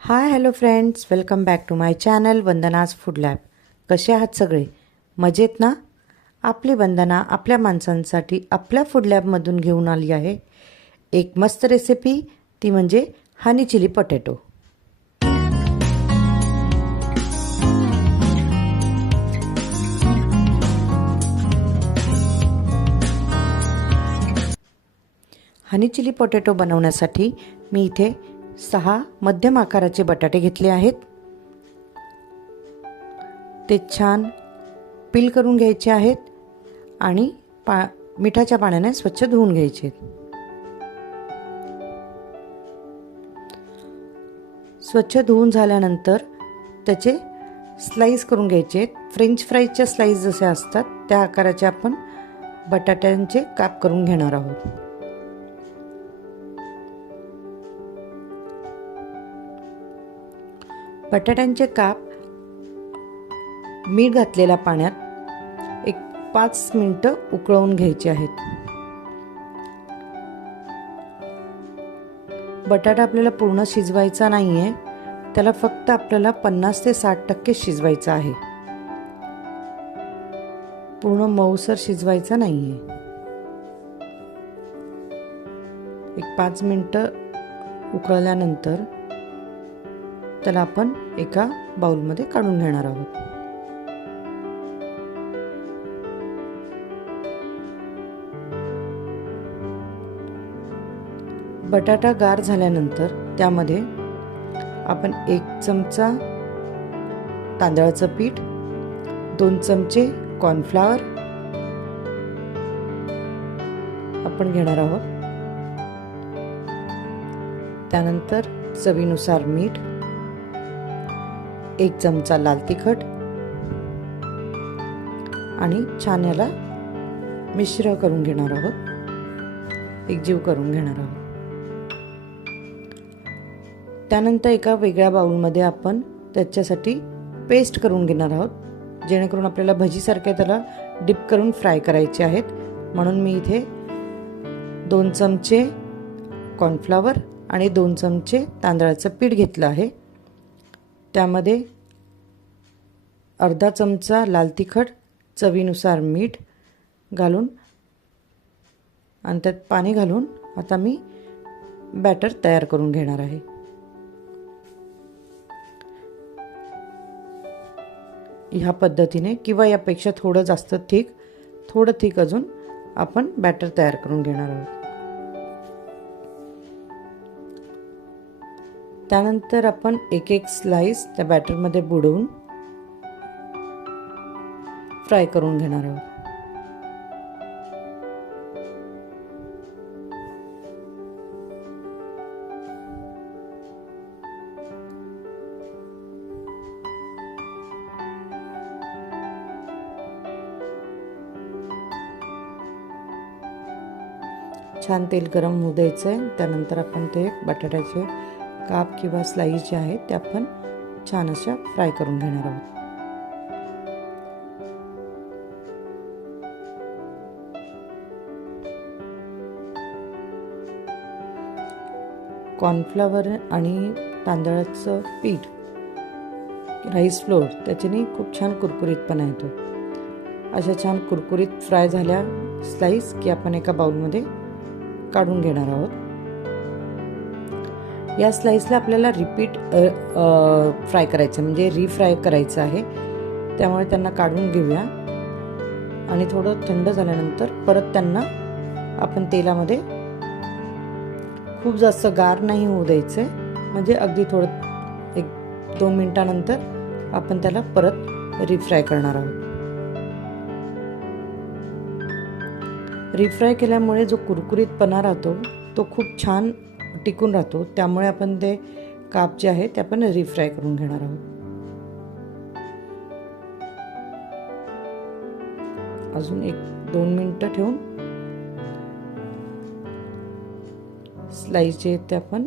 High hello friends, welcome back to my channel Vandana's food lab. कसे आहात सगळे? मजेत ना? आपली वंदना आपल्या माणसांसाठी आपल्या फूड लॅबमधून घेऊन आली आहे एक मस्त रेसिपी, ती म्हणजे honey chilli potato. Honey chilli potato बनवण्यासाठी मी इथे 6 मध्यम आकाराचे बटाटे घेतले आहेत. ते छान पील करून घ्यायचे आहेत आणि मिठाच्या पाण्याने स्वच्छ धुवून घ्यायचे. स्वच्छ धुवून झाल्यानंतर त्याचे स्लाइस करून घ्यायचे. फ्रेंच फ्राईजच्या स्लाइस जसे असतात त्या आकाराचे आपण बटाट्यांचे काप करून घेणार आहोत. बटाट्यांचे काप मीठ घातलेल्या पाण्यात एक 5 मिनिटं उकळवून घ्यायचे आहेत. बटाटा आपल्याला पूर्ण शिजवायचा नाही आहे, त्याला फक्त आपल्याला 50 ते 60% शिजवायचा आहे. पूर्ण मऊसर शिजवायचा नाही आहे. एक 5 मिनिटं उकळल्यानंतर त्याला आपण एका बाउलमध्ये काढून घेणार आहोत. बटाटा गार झाल्यानंतर त्यामध्ये आपण 1 चमचा तांदळाचं पीठ, 2 चमचे कॉर्नफ्लॉवर आपण घेणार आहोत. त्यानंतर चवीनुसार मीठ, 1 चमचा लाल तिखट आणि छान याला मिश्र करून घेणार आहोत, एकजीव करून घेणार आहोत. त्यानंतर एका वेगळ्या बाउलमध्ये आपण त्याच्यासाठी पेस्ट करून घेणार आहोत, जेणेकरून आपल्याला भजीसारखे त्याला डिप करून फ्राय करायचे आहेत. म्हणून मी इथे 2 चमचे कॉर्नफ्लॉवर आणि 2 चमचे तांदळाचं पीठ घेतलं आहे. त्यामध्ये अर्धा चमचा लाल तिखट, चवीनुसार मीठ घालून आणि त्यात पाणी घालून आता मी बॅटर तयार करून घेणार आहे. ह्या पद्धतीने किंवा यापेक्षा थोडं जास्त थोडं थिक अजून आपण बॅटर तयार करून घेणार आहोत. त्यानंतर आपण एक स्लाइस त्या बॅटरमध्ये बुडवून फ्राय करून घेणार आहोत. छान तेल गरम होऊ द्यायचं आहे. त्यानंतर आपण ते बटाट्याचे काप किंवा स्लाइस जे आहेत ते आपण छान अशा फ्राय करून घेणार आहोत. कॉर्नफ्लॉवर आणि तांदळाचं पीठ, राईस फ्लोअर, त्याच्याने खूप छान कुरकुरीतपणा येतो. अशा छान कुरकुरीत फ्राय झाल्या स्लाइस की आपण एका बाउलमध्ये काढून घेणार आहोत. या स्लाइसला आपल्याला रिपीट फ्राय करायचं, म्हणजे रिफ्राय करायचं आहे. त्यामुळे त्यांना काढून घेऊया आणि थोडं थंड झाल्यानंतर परत त्यांना आपण तेलामध्ये, खूप जास्त गार नाही होऊ द्यायचं, म्हणजे अगदी थोडं 1-2 मिनिटानंतर आपण त्याला परत रिफ्राय करणार आहोत. रिफ्राय केल्यामुळे जो कुरकुरीतपणा राहतो तो खूप छान टिकून राहतो. त्यामुळे आपण ते काप जे आहे ते आपण रिफ्राय करून घेणार आहोत. अजून 1-2 मिनिटं ठेवून स्लाइस जे आहेत ते आपण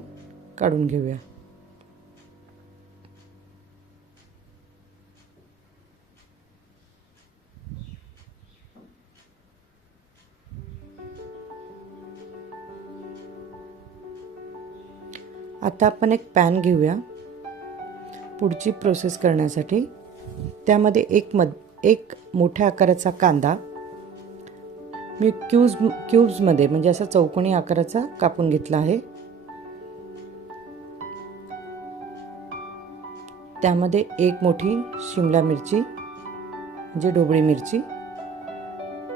काढून घेऊया. आता आपण एक पॅन घेऊया. पुढची प्रोसेस करण्यासाठी त्यामध्ये एक मोठ्या आकाराचा कांदा मी क्यूब्समध्ये म्हणजे असा चौकोनी आकाराचा कापून घेतला आहे. त्यामध्ये एक मोठी शिमला मिरची म्हणजे ढोबळी मिरची,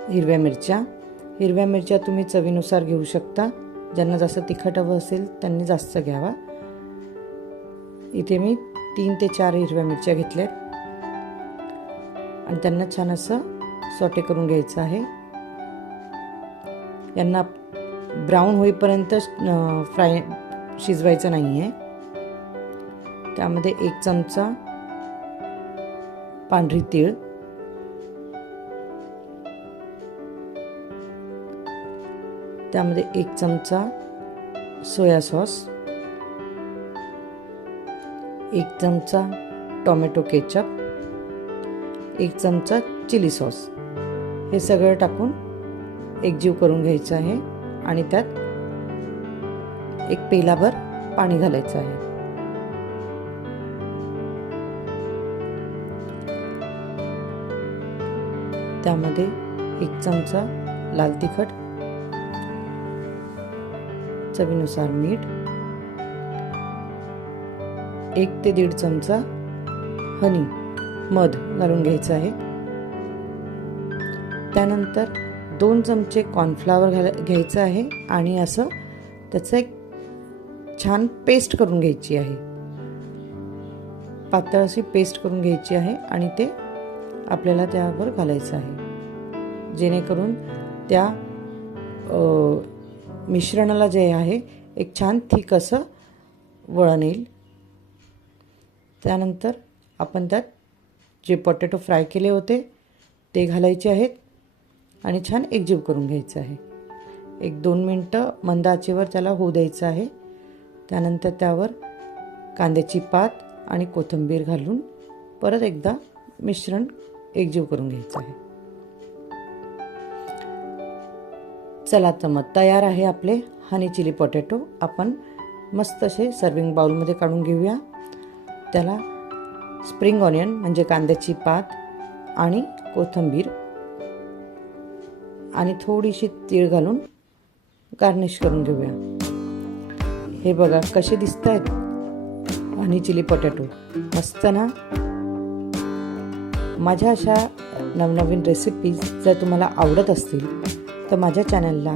हिरव्या मिरच्या तुम्ही चवीनुसार घेऊ शकता. ज्यांना जास्त तिखट हवं असेल त्यांनी जास्त घ्यावा. इथे मी 3 ते 4 हिरव्या मिरच्या घेतल्यात आणि त्यांना छान असं सॉटे करून घ्यायचं आहे. यांना ब्राऊन होईपर्यंत शिजवायचं नाही आहे. त्यामध्ये 1 चमचा पांढरी तीळ, त्यामध्ये 1 चमचा सोया सॉस, 1 चमचा टोमॅटो केचप, 1 चमचा चिली सॉस हे सगळं टाकून एकजीव करून घ्यायचं आहे आणि त्यात 1 पेलाभर पाणी घालायचं आहे. त्यामध्ये 1 चमचा लाल तिखट, चवीनुसार मीठ, 1 ते 1.5 चमचा मध घालून घ्यायचं आहे. त्यानंतर 2 चमचे कॉर्नफ्लॉवर घ्यायचं आहे आणि असं त्याचं एक छान पेस्ट करून घ्यायची आहे. पातळ अशी पेस्ट करून घ्यायची आहे आणि ते आपल्याला त्यावर घालायचं आहे, जेणेकरून त्या मिश्रणाला जे आहे एक छान थिक असं वळण येईल. त्यानंतर आपण त्यात जे पोटॅटो फ्राय केले होते ते घालायचे आहेत आणि छान एकजीव करून घ्यायचं आहे. 1-2 मिनटं मंद आचेवर त्याला होऊ द्यायचं आहे. त्यानंतर त्यावर कांद्याची पात आणि कोथिंबीर घालून परत एकदा मिश्रण एकजीव करून घ्यायचं आहे. चला तर मग तयार आहे आपले हनी चिली पोटॅटो. आपण मस्त असे सर्विंग बाउलमध्ये काढून घेऊया. त्याला स्प्रिंग ऑनियन म्हणजे कांद्याची पात आणि कोथिंबीर आणि थोडीशी तीळ घालून गार्निश करून घेऊया. हे बघा कसे दिसत आहेत हनी चिली पोटॅटो, मस्त ना. माझ्या अशा नवनवीन रेसिपीज जर तुम्हाला आवडत असतील तर माझ्या चॅनलला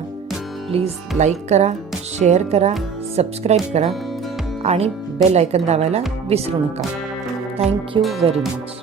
प्लीज लाईक करा, शेअर करा, सबस्क्राईब करा आणि बेल आयकन दाबायला विसरू नका. Thank you very much.